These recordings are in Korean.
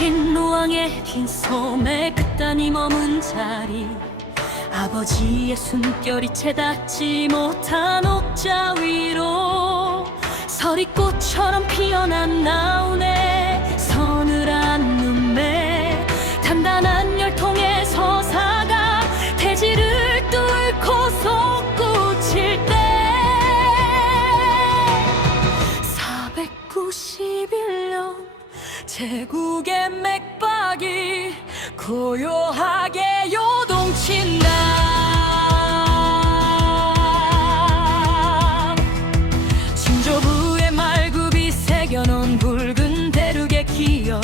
신루왕의 긴 소매 끝단이 머문 자리, 아버지의 숨결이 채 닿지 못한 옥자 위로 서리꽃처럼 피어난 나훈의 서늘한 눈매, 단단한 열통의 서사가 대지를 뚫고 솟구칠 때 491년 제국의 맥박이 고요하게 요동친다. 진조부의 말굽이 새겨놓은 붉은 대륙의 기억,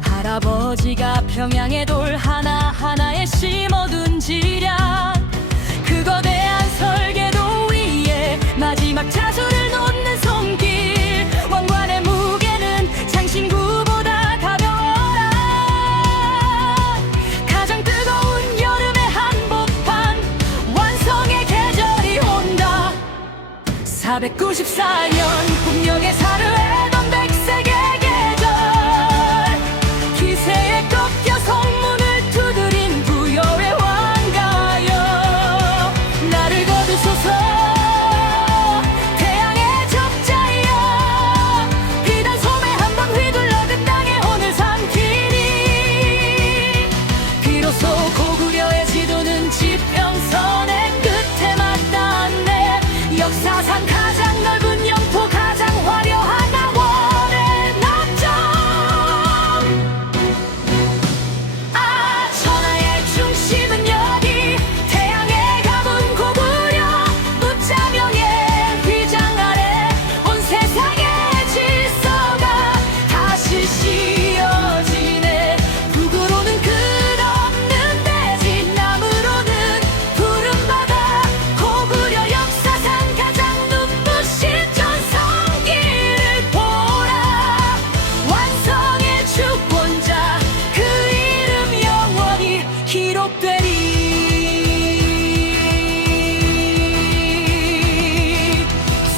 할아버지가 평양의 돌 하나하나에 심어둔 지략, 그 거대한 설계도 위에 마지막 자수를 놓는 손길, 왕관의 무게는 장신구보다 가벼워라. 가장 뜨거운 여름의 한복판, 완성의 계절이 온다. 494년 국력의 사르해던 백색의 계절, 기세에 꺾여 성문을 두드린 부여의 왕가여, 나를 거두소서 태양의 적자여. 비단 소매 한번 휘둘러 그 땅의 혼을 삼키니, 비로소 고구려의 지도는 지평선의 끝에 맞닿네. 역사상 가장 넓은 영토, 가장 화려한 나원의 남정. 아, 천하의 중심은 여기, 태양의 가문 고구려, 무자명의 휘장 아래 온 세상의 질서가 다시 씌어지네. 북으로는 끝없는 대지, 남으로는 푸른 바다, 고구려 역사상 가장 눈부신 전성기를 보라. 완성의 주권자, 그 이름 영원히 기록되리.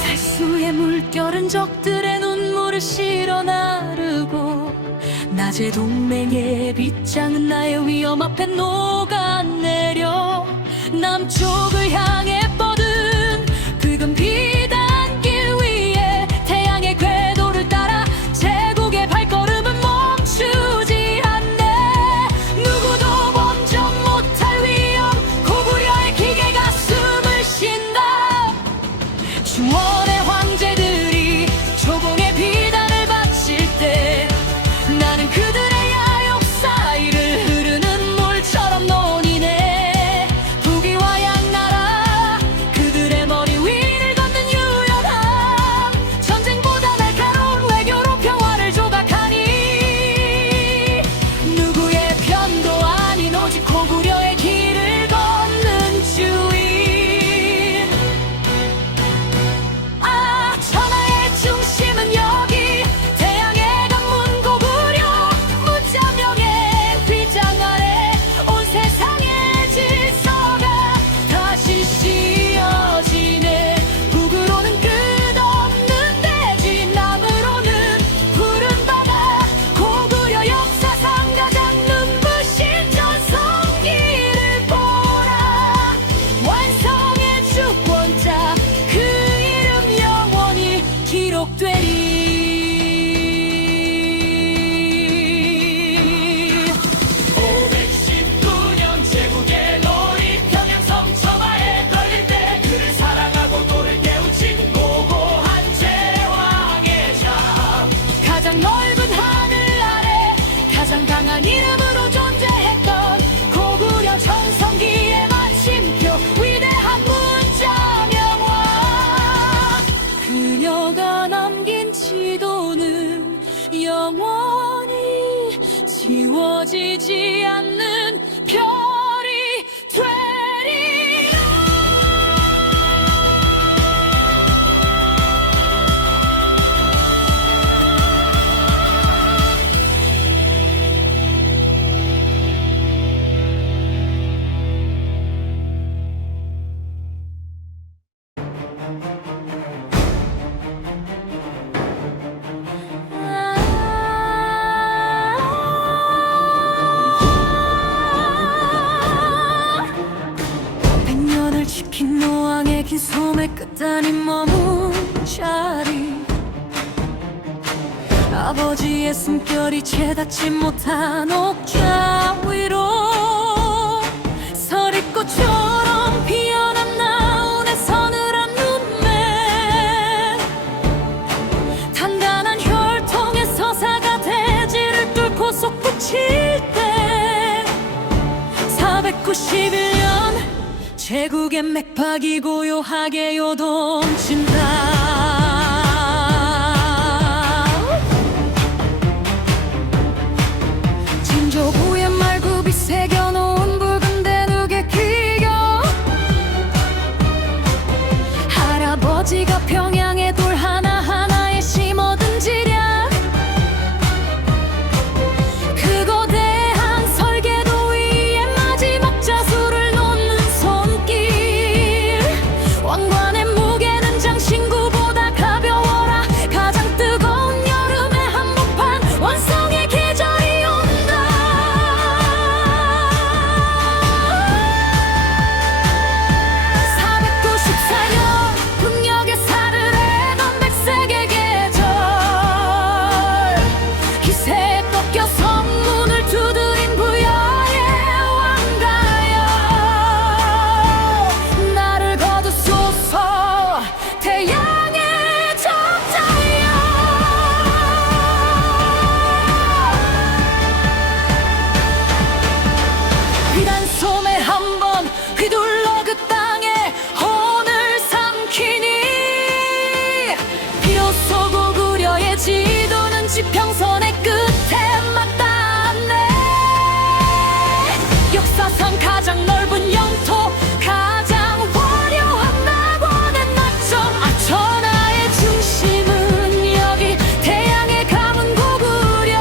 살수의 물결은 적들의 눈물을 실어 나르고, 낮의 동맹의 빗장은 나의 위험 앞에 녹아내려. 남쪽을 향해 뻗은 붉은 비단길 위에 태양의 궤도를 따라 제국의 발걸음은 멈추지 않네. 누구도 범접 못할 위험, 고구려의 기계가 숨을 쉰다. 중원의 황제들이 조공의 비단을 바칠 때, 나는 그들의 야욕 사이를 흐르는 물처럼 논이네. 북위와 양남 섬의 끝단이 머문 자리, 아버지의 숨결이 채 닿지 못한 옥좌 위로 서리꽃처럼 피어난 나훈의 서늘한 눈매, 단단한 혈통의 서사가 대지를 뚫고 솟구칠 때 491년 제국의 맥박이 고요하게 요동친다. 진조부의 말굽이 새겨놓은 붉은 대눅의 기경, 할아버지가 평양의 돌 하나하나에 심어둔 지략, 그 거대한 설계도 위에 마지막 자수를 놓는 손길, 왕관의 무게는 장신구보다 가벼워라. 가장 뜨거운 여름의 한복판 완성의 계절이 온다. 494년 국력의 살을 해던 백색의 계절, 기세에 꺾여 성문을 두드린 부여의 왕가여, 나를 거두소서 태양의 적자여. 비단 소매 한번 휘둘러 그 땅에 혼을 삼키니, 비로소 고구려의 지도는 지평선의 끝에 맞닿네. 역사상 가장 넓은 영토, 가장 화려한 낙원의 낙점, 천하의 중심은 여기 태양의 가문 고구려.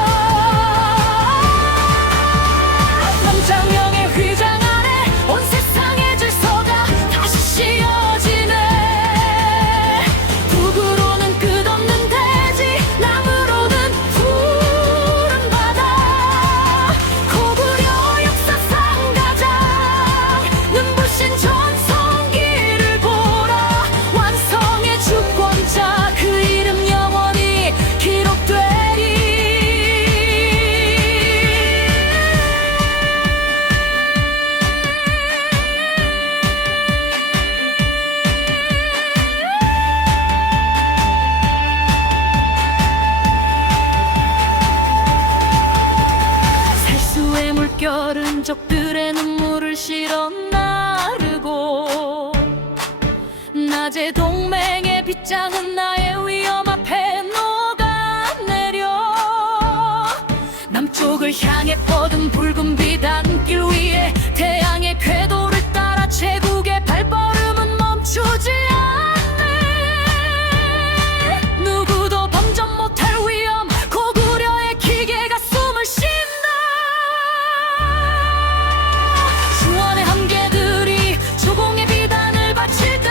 남장영의 휘장 아래 온 세상의 질서가 다시 씌어지네. 북으로는 끝없는 대지, 남으로는 푸른 바다, 고구려 역사상 가장 눈부신 전성기를 보라. 완성의 주권자, 그 이름 영원히 기록되리. 살수의 물결은 적들의 눈물을 실어 나르고, 낮의 동맹의 빗장은 나의 위험 앞에 녹아내려. 남쪽을 향해 뻗은 붉은 비단길 위에 태양의 궤도를 따라 제국의 발걸음은 멈추지 않네. 누구도 범접 못할 위험, 고구려의 기계가 숨을 쉰다. 수원의 함개들이 조공의 비단을 바칠 때,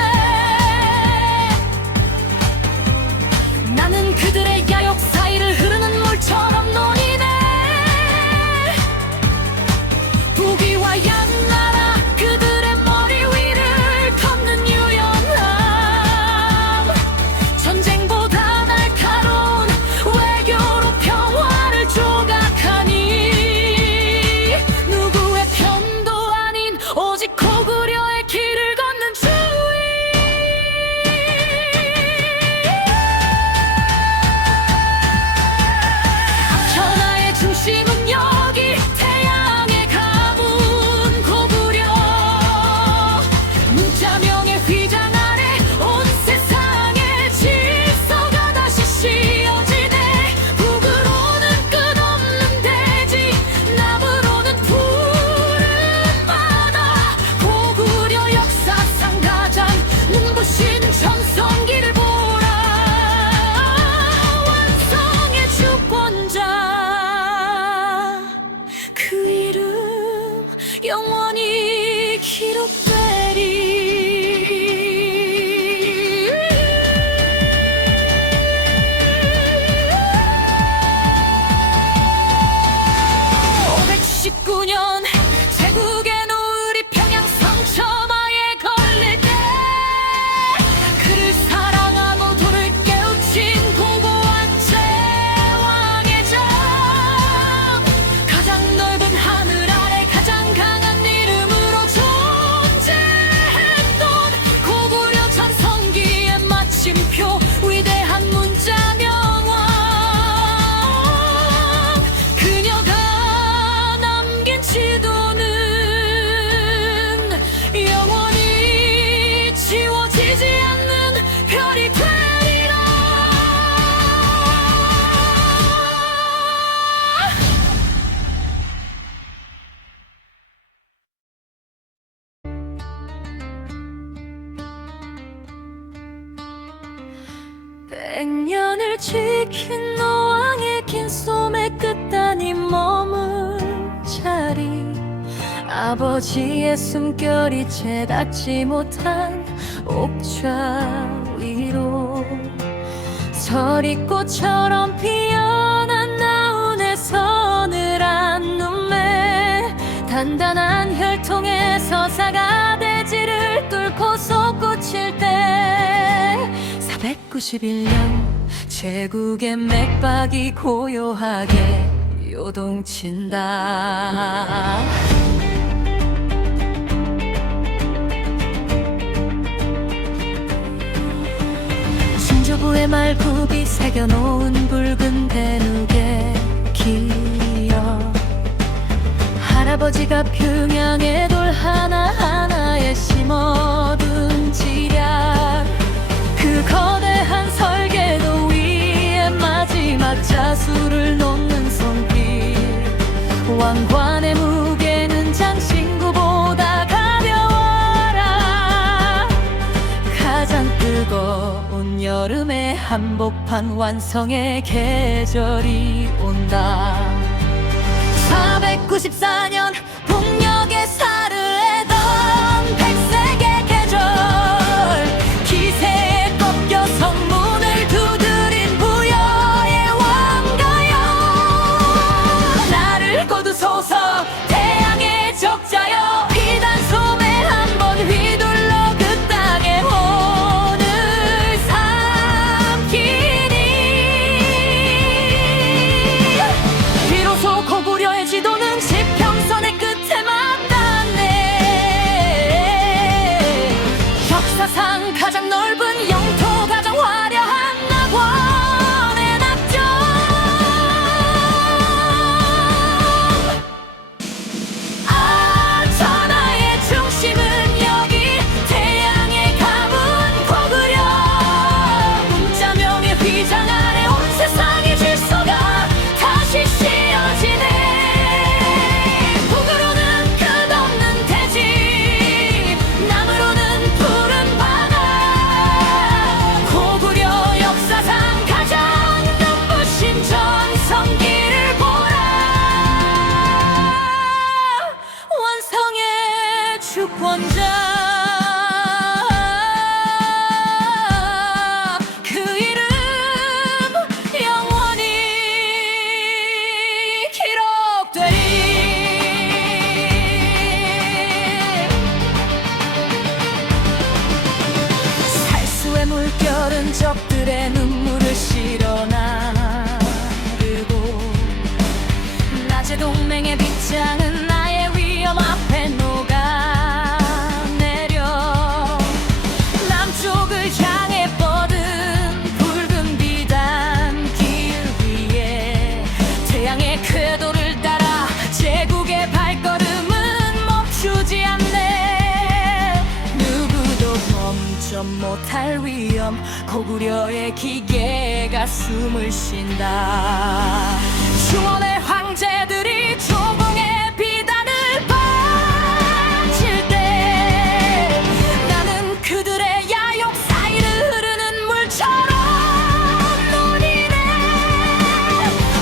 나는 그들의 야욕 사이를 흐르는 물처럼 논이네. 북위와 양나라 그들의 머리 위를 덮는 유연함, 전쟁보다 날카로운 외교로 평화를 조각하니, 누구의 편도 아닌 오직 고구려의 길을 걷는 주의. 천하의 중심은 여기 태양의 가문 고구려. 무자명의 휘장 아래 온 세상의 질서가 다시 씌어지네. 북으로는 끝없는 대지, 남으로는 푸른 바다, 고구려 역사상 가장 눈부신 전성기를 보라. 완성의 주권자, 그 이름 영원히 기록되리. 519년 제국의 노을이 평양 성처마에 걸릴 때, 백년을 지킨 노왕의 긴 소매 끝단이 머물 자리, 아버지의 숨결이 채 닿지 못한 옥좌 위로 서리꽃처럼 피어난 나훈의 서늘한 눈매, 단단한 혈통의 서사가 대지를 뚫고 솟구칠 때 491년 제국의 맥박이 고요하게 요동친다. 신주부의 말굽이 새겨놓은 붉은 대눅의 기억, 할아버지가 평양의 돌 하나하나에 심어둔 지략, 그 거대한 설계도 위에 마지막 자수를 놓는 손길, 왕관의 무게는 장신구보다 가벼워라. 가장 뜨거운 여름의 한복판 완성의 계절이 온다. 494년 북녘에 사르해던 백색의 계절, 기세에 꺾여 성문을 두드린 부여의 왕가여, 나를 거두소서 태양의 적자여, 비단 소매 한번 휘둘러 그 땅의 혼을 삼키니. 비로소 고구려의 지도는 지평선의 끝에 맞닿네. 역사상 가장 넓은 영토, 가장 화려한 낙원의 낙점. 아, 천하의 중심은 여기, 태양의 감은 고구려. 문자명의 휘장 아래 온 세상의 질서가 다시 씌어지네. 북으로는 끝없는 대지, 남으로는 푸른 바다. 고구려 역사상 가장 눈부신 전성기를 보라. 완성의 주권자, 그 이름 영원히 기록되리. 살수의 물결은 적들의 눈물을 실어 나르고, 낮의 동맹의 빗장은 나의 위험 앞에 녹아내려. 남쪽을 향해 뻗은 붉은 비단 길 위에, 태양의 궤도를 따라 제국의 발걸음은 멈추지 않네. 누구도 멈춰 못할 위험, 고구려의 기계가 숨을 쉰다. 중원의 황제들이 조공의 비단을 바칠 때, 나는 그들의 야욕 사이를 흐르는 물처럼 눈이네.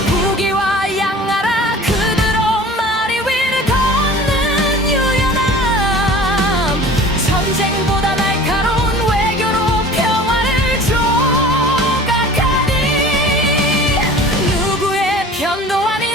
부귀와 양나라 그대로 마리 위를 걷는 유연함, 전쟁보다 날카로운 외교로 평화를 조각하니. 누구의 편도 아닌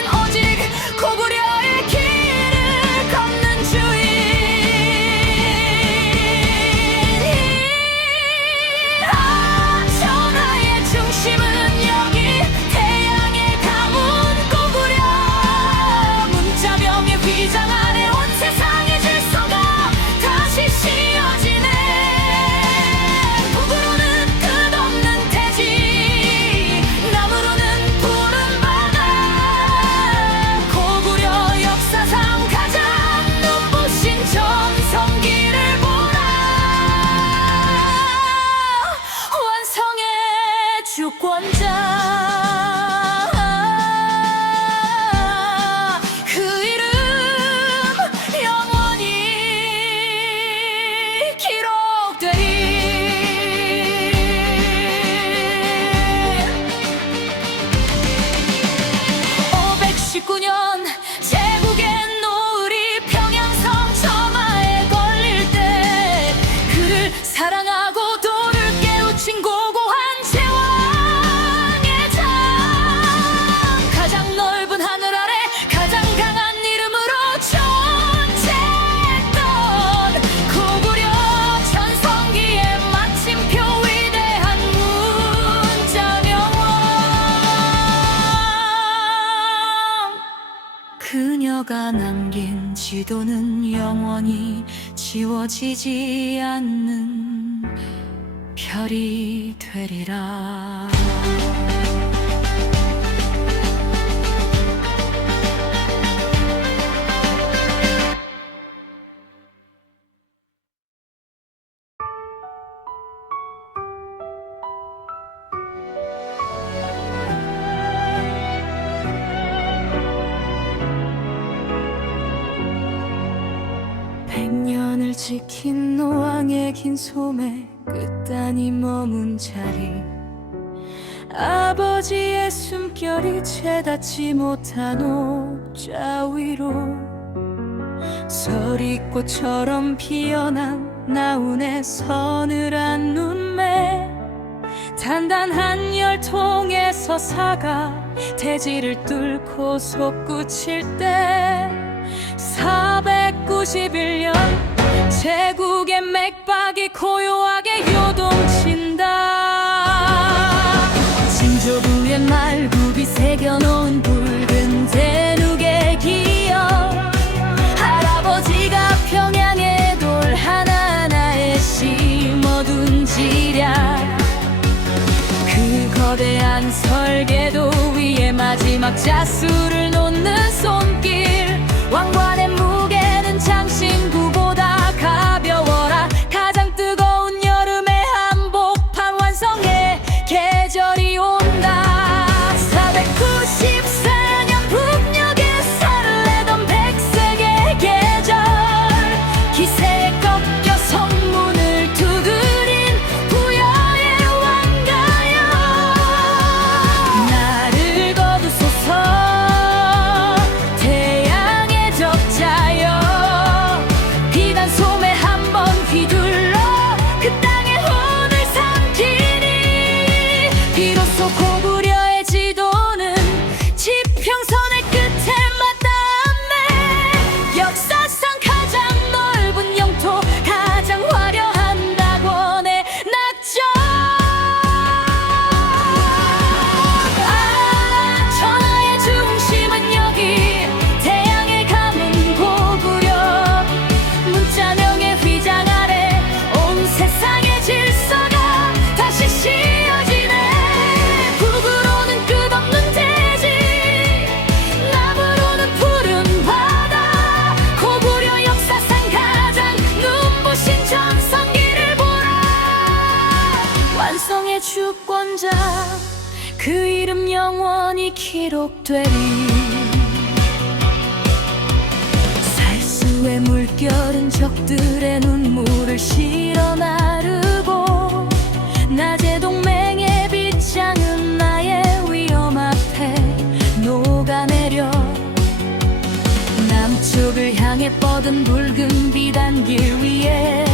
지도는 영원히 지워지지 않는 별이 되리라. 100년을 지킨 노왕의 긴 소매 끝단이 머문 자리, 아버지의 숨결이 채 닿지 못한 옥자 위로 서리꽃처럼 피어난 나훈의 서늘한 눈매, 단단한 열통에서 사가 대지를 뚫고 솟구칠 때 491년 제국의 맥박이 고요하게 요동친다. 징조부에 말굽이 새겨놓은 붉은 대륙의 기억, 할아버지가 평양의 돌 하나하나에 심어둔 지략, 그 거대한 설계도 위에 마지막 자수를 놓는 손길, 왕관의 무게는 장신구보다 가벼워라. 가장 뜨거운 여름의 한복판 완성의 계절이 온다. 494년 북녘에 살을 내던 백색의 계절, 기세에 꺾여 성문을 두드린 부여의 왕가여, 나를 거두소서 주권자, 그 이름 영원히 기록되리. 살수의 물결은 적들의 눈물을 실어 나르고, 낮의 동맹의 빗장은 나의 위험 앞에 녹아내려 남쪽을 향해 뻗은 붉은 비단길 위에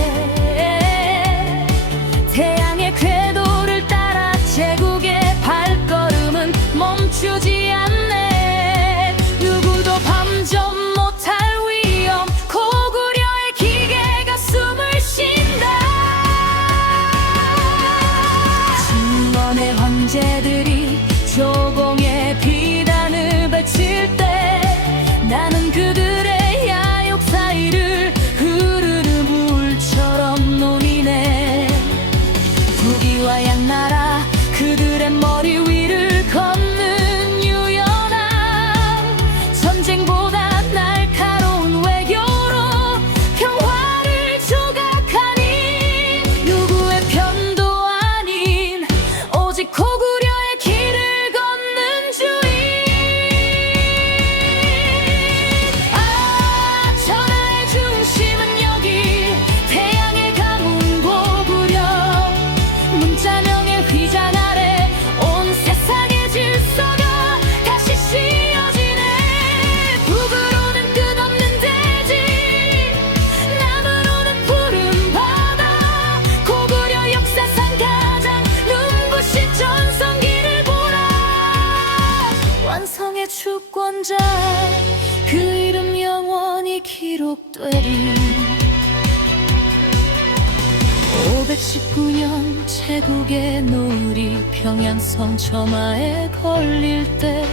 태양의 궤도를 따라 제국의 발걸음은 멈추지 않네. 누구도 밤점 못할 위험, 고구려의 기계가 숨을 쉰다. 진원의 황제들이 조공의 비단을 바칠 때 나는 그들의 야욕 사이를 흐르는 물처럼 노니네. 북이와 양나라 그들의 머리 위를 걷는 유연함, 전쟁보다 날카로운 외교로 평화를 조각하니 누구의 편도 아닌 오직 고구려의 길을 걷는 주인. 아, 천하의 중심은 여기 태양의 가문 고구려, 문자명의 휘장 아래 온 세상의 질서가 다시 씌어지네. 북으로는 끝없는 대지, 남으로는 푸른 바다, 고구려 역사상 가장 눈부신 전성기를 보라. 완성의 주권자, 그 이름 영원히 기록되리. 519년 제국의 노을이 평양성 처마에 걸릴 때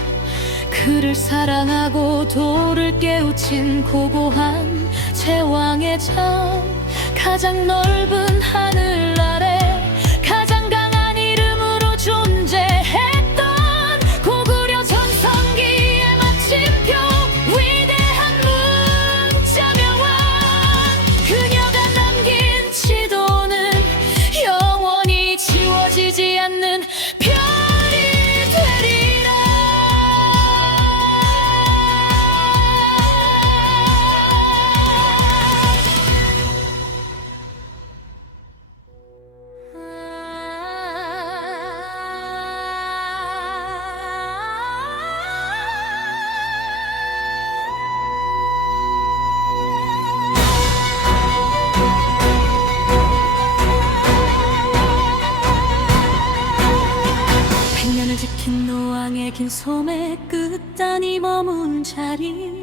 그를 사랑하고 도를 깨우친 고고한 제왕의 장, 가장 넓은 하늘 아래 가장 강한 이름으로 존재했던 고구려 전성기의 마침표, 위대한 문자명왕. 그녀가 남긴 지도는 영원히 지워지지 않는 별이 되리라. 백년을 지킨 노왕의 긴 소매 끝단이 머문 자리,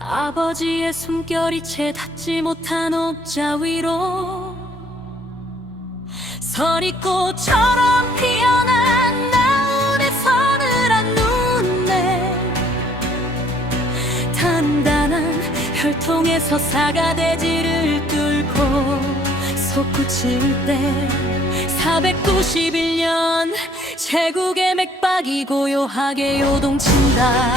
아버지의 숨결이 채 닿지 못한 옥자 위로 서리꽃처럼 피어난 나훈의 서늘한 눈에 단단한 혈통에서 사가대지를 뚫고 솟구칠 때 491년 제국의 맥박이 고요하게 요동친다.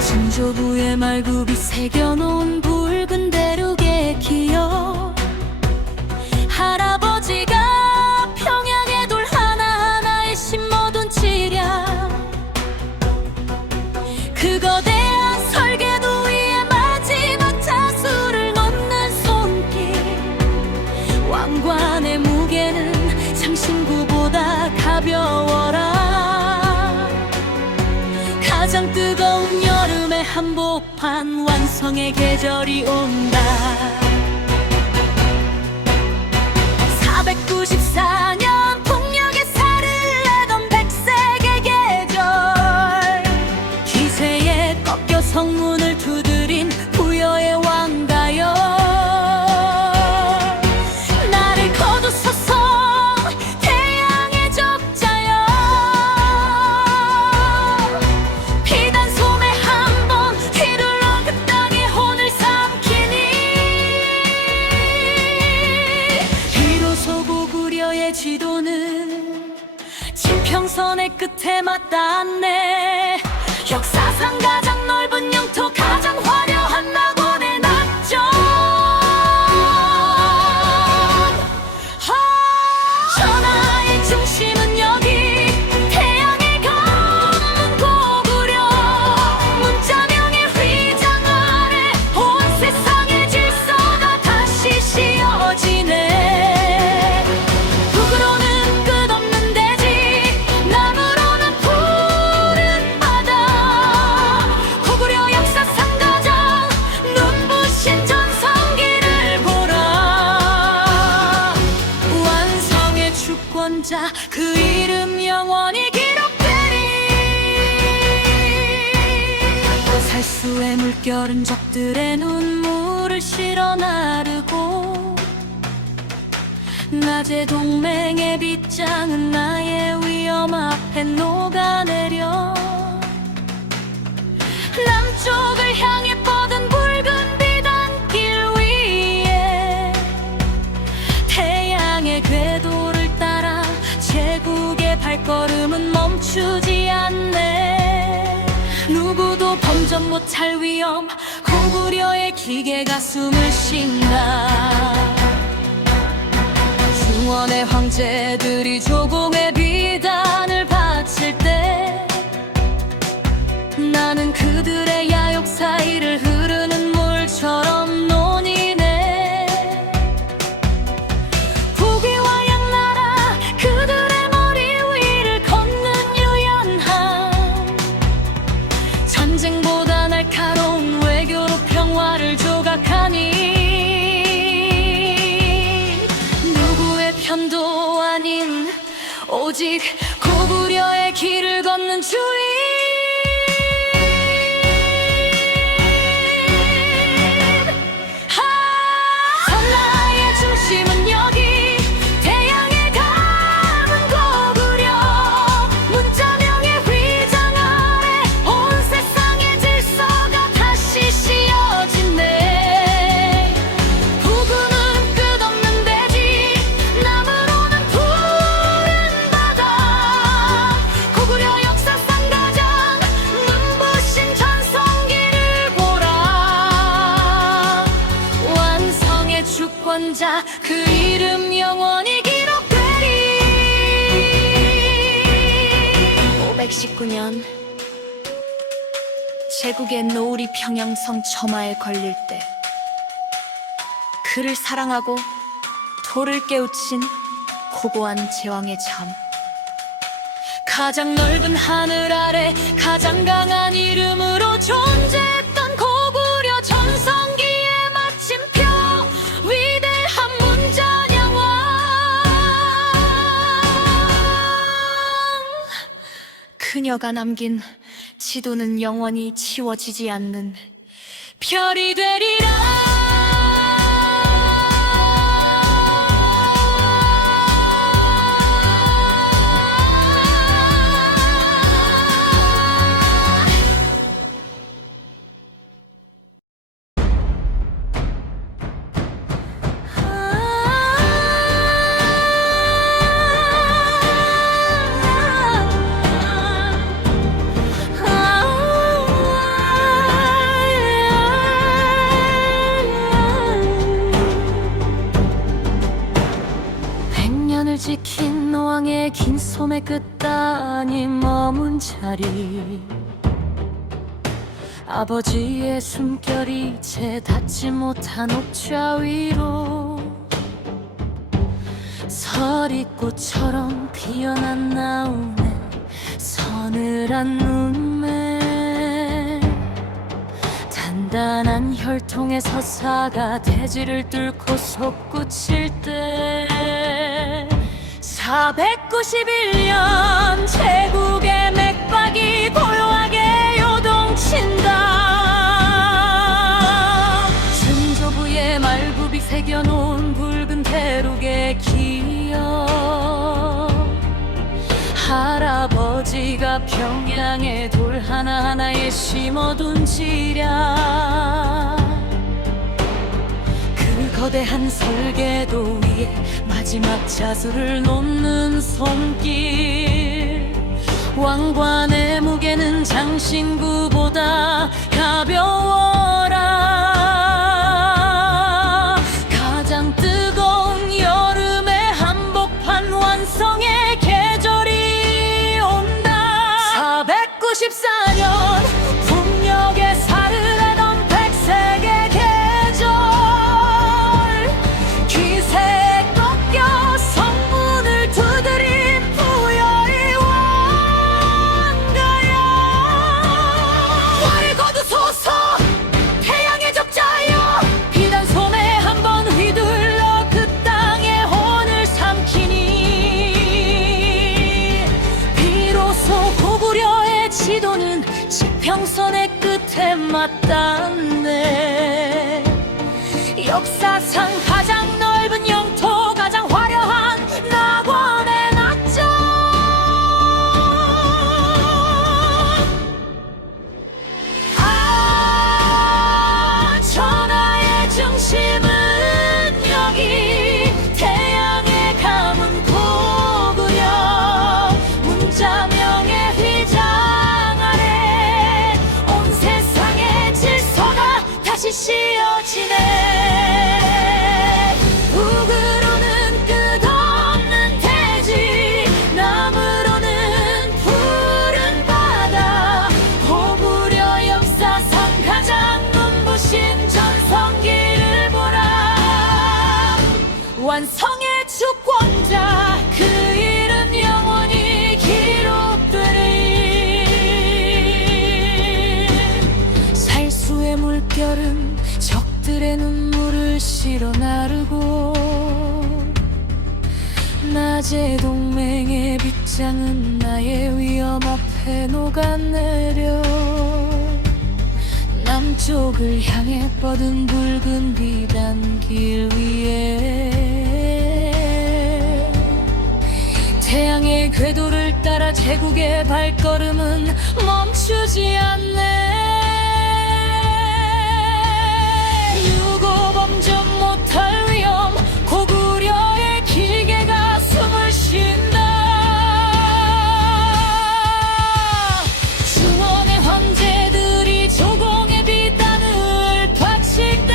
증조부의 말굽이 새겨놓은 붉은 대륙의 기억, 할아버지가 평양의 돌 하나하나에 심어둔 치량, 그 거대한 설계도 위에 마지막 자수를 놓는 손길. 왕관의 무게는 장신구보다 가벼워라. 가장 뜨거운 여름의 한복판, 완성의 계절이 온다. 494년 폭력의 살을 내던 백색의 계절, 기세에 꺾여 성문을 두드린 부여의 왕가여, 나를 거두소서 태양의 적자여. 비단 소매 한 번 휘둘러 그 땅의 혼을 삼키니, 비로소 고구려의 지도는 지평선의 끝에 맞닿네. 역사상 가장 넓은 영토, 가장 화려한 낙원의 낙점. 전하의 중심은 여기, 태양의 검은 고구려. 문자명의 휘장 아래 온 세상의 질서가 다시 씌어지네. 북으로는 끝없는 대지, 남으로는 푸른 바다. 고구려 역사상 가장 눈부신 전성기를 보라. 완성의 주권자, 그 이름 영원히 기록되리. 살수의 물결은 적들의 눈물을 실어 나르고, 낮의 동맹의 빗장은 나의 위험 앞에 녹아내려. 남쪽을 향해 뻗은 붉은 비단길 위에 태양의 궤도를 따라 제국의 발걸음은 멈추지 않네. 누구도 범접 못할 위험, 고구려의 기계가 숨을 쉰다. 중원의 황제들이 조공의 비단을 바칠 때, 나는 그들의 야욕 사이를 흐르는 물처럼 논이네. 북위와 양나라 그들의 머리 위를 걷는 유연함, 전쟁보다 날카로운 외교로 평화를 조각하니, 누구의 편도 아닌 오직 고구려의 길을 걷는 주인. 전하의 중심은 여기, 태양의 감은 고구려. 주권자 그 이름 영원히 기록되리. 519년 제국의 노을이 평양성 처마에 걸릴 때 그를 사랑하고 도를 깨우친 고고한 제왕의 잠, 가장 넓은 하늘 아래 가장 강한 이름으로 존재했던 고구려 전성기의 마침표, 위대한 문자냥왕. 그녀가 남긴 지도는 영원히 지워지지 않는 별이 되리라. 지킨 노왕의 긴 소매 끝단이 머문 자리, 아버지의 숨결이 채 닿지 못한 옥좌 위로 서리꽃처럼 피어난 나오네 서늘한 눈매, 단단한 혈통의 서사가 대지를 뚫고 솟구칠 때 491년 제국의 맥박이 고요하게 요동친다. 증조부의 말굽이 새겨놓은 붉은 대륙의 기억, 할아버지가 평양의 돌 하나하나에 심어둔 지략, 그 거대한 설계도 위에 마지막 자수를 놓는 손길, 왕관의 무게는 장신구보다 가벼워라. 가장 뜨거운 여름의 한복판 완성의 계절이 온다. 494년 풍력의 살을 내던 백색의 계절, 기세에 꺾여 성문을 두드린 부여의 왕가야. 활을 거두소서 태양의 적자여, 비단 손에 한번 휘둘러 그 땅의 혼을 삼키니 비로소 고구려의 지도는 지평선의 끝에 맞닿네. 역사상 가장 넓은 영토, 가장 화려한 낙원의 낙장. 천하의 중심은 여기, 태양의 가문 고구려, 문자명의 휘장 아래 온 세상의 질서가 다시 씌어지네. 북으로는 끝없는 대지, 남으로는 푸른 바다, 고구려 역사상 가장 눈부신 전성기를 보라. 완성의 주권자 그 이름 영원히 기록되리. 살수의 물결은 적들의 눈물을 실어 나르고, 낮의 동맹의 빗장은 나의 위험 앞에 녹아내려. 남쪽을 향해 뻗은 붉은 비단길 위에 태양의 궤도를 따라 제국의 발걸음은 멈추지 않네. 유고 범접 못할 위험, 고구려의 기계가 숨을 쉰다. 중원의 황제들이 조공의 비단을 바칠 때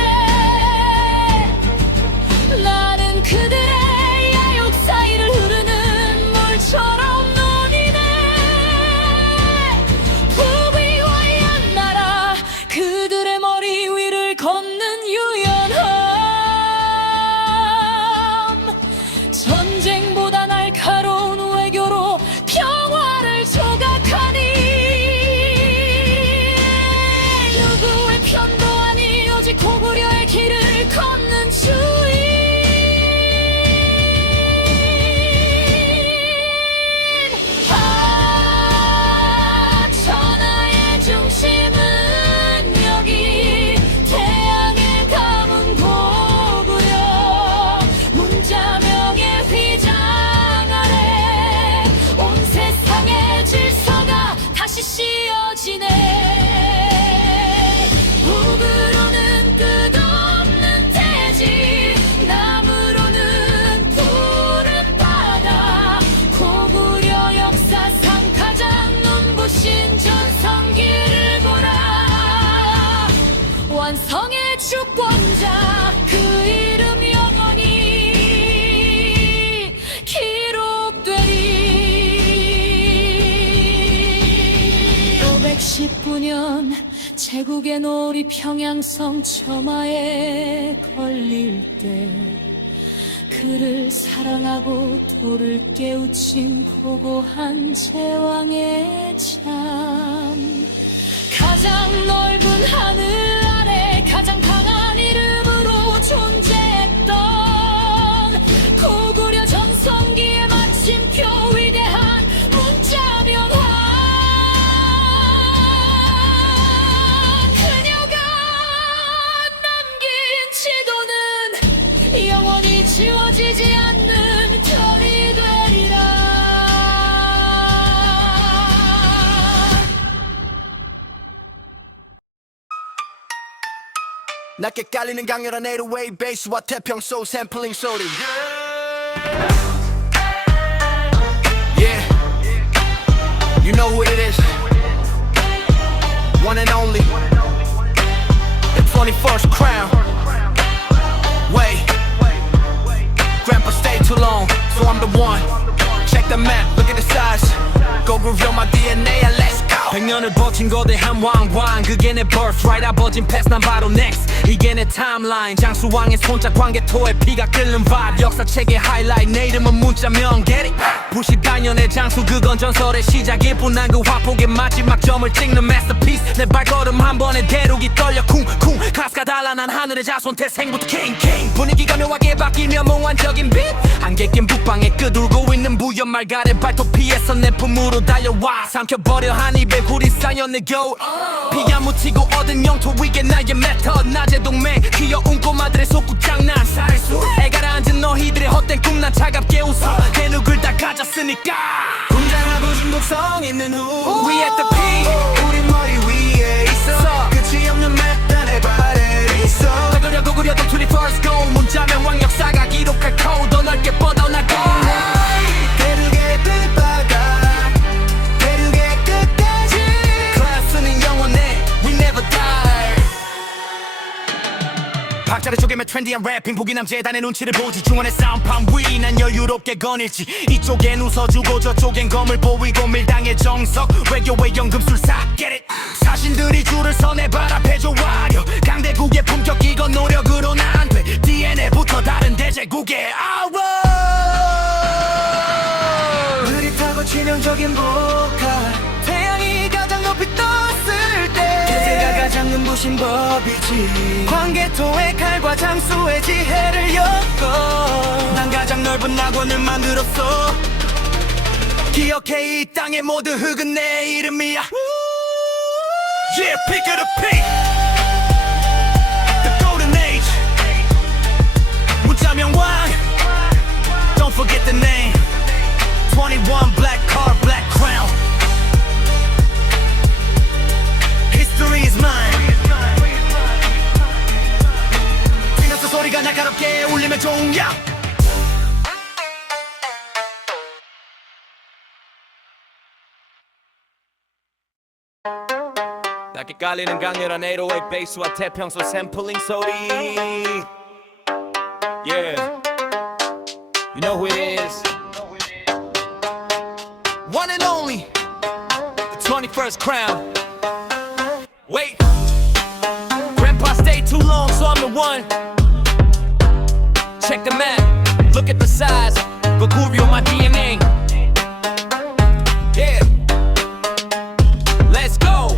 나라의 주권자 그 이름 영원히 기록되리 519년 제국의 놀이 평양성 처마에 걸릴 때 그를 사랑하고 돌을 깨우친 고고한 제왕의 참 가장 넓은 하늘 아래 가장 강한 이름으로 존재했던 고구려 전성기의 마침표 위대한 문자명화 그녀가 남긴 지도는 영원히 지워지지 않는 별이 되리라 낮게 깔리는 강렬한 808 베이스와 태평소 샘플링 소리 Yeah You know who it is One and only The 21st crown Wait Grandpa stayed too long So I'm the one Check the map, look at the size Go reveal my DNA and let's go 100년을 버틴 거대한 왕 그게 내 birthright 아버진 패스 난 바로 next 이게 내 타임라인 장수왕의 손짝 광개토에 피가 끓는 vibe 역사책의 하이라이트 내 이름은 문자명 get it 94년의 장수 그건 전설의 시작일 뿐 난 그 화폭의 마지막 점을 찍는 masterpiece 내 발걸음 한 번에 대륙이 떨려 쿵쿵 가스가 달아난 하늘의 자손 태생부터 king 분위기가 묘하게 바뀌며 몽환적인 빛 안개 낀 북방에 끄들고 있는 부연 말가래 발톱피에서 내 품으로 달려와 삼켜버려 한 입에 굴이 쌓여 내 겨울 피 안 묻히고 얻은 영토 위에 나의 메터드 낮의 동맹 귀여운 꼬마들의 속구 장난 애 가라앉은 너희들의 헛된 꿈 난 차갑게 웃어 내 누굴 다 가졌으니까 분장하 부신 독성 있는 후 We at the peak 우리 머리 위에 있어 끝이 없는 맵단의 발에 있어 고구려도 21st go 문자명 왕 역사가 기록할 코드 더 넓게 뻗어나고 대륙의 빛바가 대륙의 끝까지 클래스는 영원해 We never die 박자를 쪼개며 트렌디한 래핑 보기남 재단의 눈치를 보지 중원의 사운드판 위 난 여유롭게 거닐지 이쪽엔 웃어주고 저쪽엔 검을 보이고 밀당의 정석 외교의 연금술사 Get it 사신들이 줄을 서내 발 앞에 조아려 강대국의 품격 이건 노력으로는 안돼 DNA부터 다른 대제국의 아워 느릿하고 치명적인 복화 태양이 가장 높이 떴을 때 계제가 가장 눈부신 법이지 광개토의 칼과 장수의 지혜를 엮어 난 가장 넓은 낙원을 만들었어 기억해 이 땅의 모든 흙은 내 이름이야 Yeah, pick of the pick The golden age 문자명 왕 Don't forget the name 21 black car, black crown History is mine 피너스 소리가 날카롭게 울리면 종야 낮게 깔리는 강렬한 808 베이스와 태평소 샘플링 소리 Yeah You know who it is One and only The 21st crown Wait Grandpa stayed too long so I'm the one Check the map Look at the size 고구려 my DNA Yeah Let's go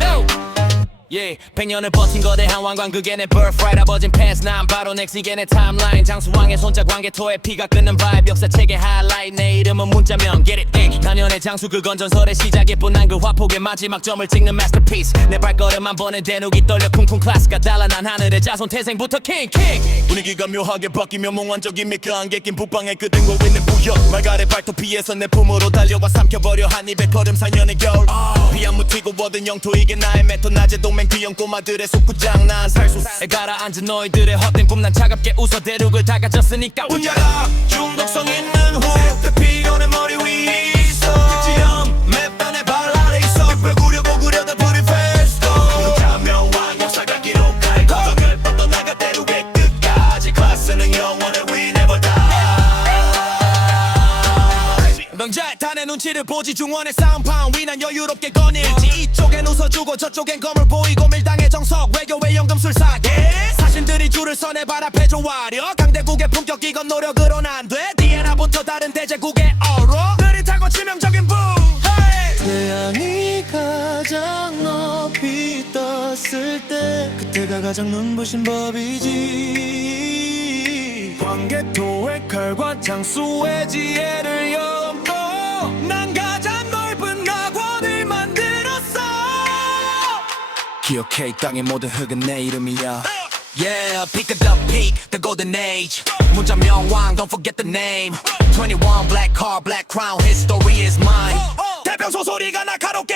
No Yeah 100년을 버틴 거대한 왕관 그게 내 birthright 아버진 패스 난 바로 next 이게 내 타임라인 장수왕의 손짝 광개토에 피가 끓는 vibe 역사책의 하이라이트 내 이름은 문자명 get it 단연의 장수 그건 전설의 시작일 뿐 난 그 화폭의 마지막 점을 찍는 masterpiece 내 발걸음 한 번에 대륙이 떨려 쿵쿵 클래스가 달아난 하늘의 자손 태생부터 king 분위기가 묘하게 바뀌며 몽환적인 밑 그 안개 낀 북방에 끄들고 있는 부여 말가래 발톱피에서 내 품으로 달려와 삼켜버려 한 입에 걸음 4년의 겨울 피 안 묻히고 얻은 영토 이게 나의 메터 낮의 동맹 귀여운 꼬마들의 속구장 난 살수에 가라앉은 너희들의 헛된 꿈 난 차갑게 웃어 대륙을 다 가졌으니까 문 열어 중독성 있는 후 피가 내 머리 위에 있어 끝이 없는 맵단의 발 아래 있어 고구려 the pretty first go 문자명 왕 이중원의 싸움판 위난 여유롭게 거닐지 이쪽엔 웃어주고 저쪽엔 검을 보이고 밀당의 정석 외교의 연금술사계 사신들이 줄을 서내 발 앞에 조아려 강대국의 품격 이건 노력으론 안돼 DNA부터 다른 대제국의 어로 느릿하고 치명적인 붐 태양이 가장 높이 떴을 때 그때가 가장 눈부신 법이지 광개토의 칼과 장수의 지혜를 엮어 난 가장 넓은 낙원을 만들었어 기억해 이 땅의 모든 흙은 내 이름이야 Yeah, pick it up, peak, the golden age 문자 명왕, don't forget the name 21 black car, black crown, history is mine 대평소 소리가 날카롭게